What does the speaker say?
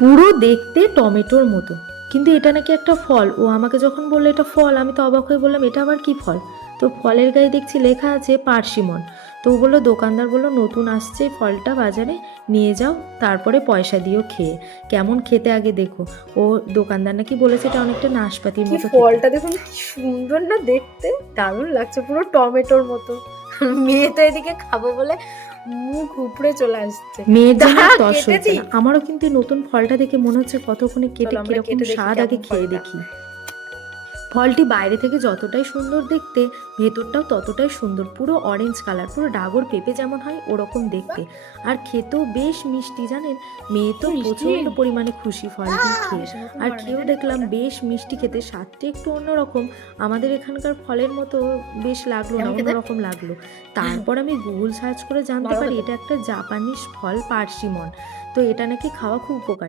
পুরো দেখতে টমেটোর মতো, কিন্তু এটা নাকি একটা ফল। ও আমাকে যখন বললো এটা ফল, আমি তো অবাক হয়ে বললাম এটা আবার কি ফল। তো ফলের গায়ে দেখছি লেখা আছে পার্সিমন। তো ও বললো, দোকানদার বললো নতুন আসছে ফলটা বাজারে, নিয়ে যাও, তারপরে পয়সা দিও খেয়ে, কেমন খেতে আগে দেখো। ও দোকানদার নাকি বলেছে এটা অনেকটা নাশপাতির কি মতো খেতে। ফলটা দেখুন, কি সুন্দর না দেখতে, দারুণ লাগছে, পুরো টমেটোর মতো। মেয়ে তো এদিকে খাবো বলে মুখ উপড়ে চলে আসছে। মেয়ের জন্য আর দাঁড়া তর কেটে সইছে দিই। না। আমারও কিন্তু এই নতুন ফলটা দেখে মনে হচ্ছে কতক্ষণে কেটে চলো আমরা কিরকম কেটে দেখি স্বাদ আগে কেমন খেয়ে ফলটা। দেখি। ফলটি বাইরে থেকে যতটাই সুন্দর দেখতে, ভেতরটাও ততটাই সুন্দর, পুরো অরেঞ্জ কালার, পুরো ডাগর পেঁপে যেমন হয় ওরকম দেখতে। আর খেতেও বেশ মিষ্টি, জানেন। মেয়ে তো মিষ্টি। প্রচণ্ড পরিমাণে খুশি ফলটি খেয়ে। বেশ নতুন আর ধরনের খেয়েও জানেন দেখলাম ফলটা। বেশ মিষ্টি খেতে, স্বাদটা একটু অন্যরকম। আমাদের এখানকার ফলের মতো বেশ লাগলো না, কেমন খেতে? অন্যরকম লাগলো। তারপর আমি গুগল সার্চ করে জানতে ভালো পারি খেতে। এটা একটা জাপানিজ ফল পার্সিমন। তো এটা নাকি খাওয়া খুব উপকারী।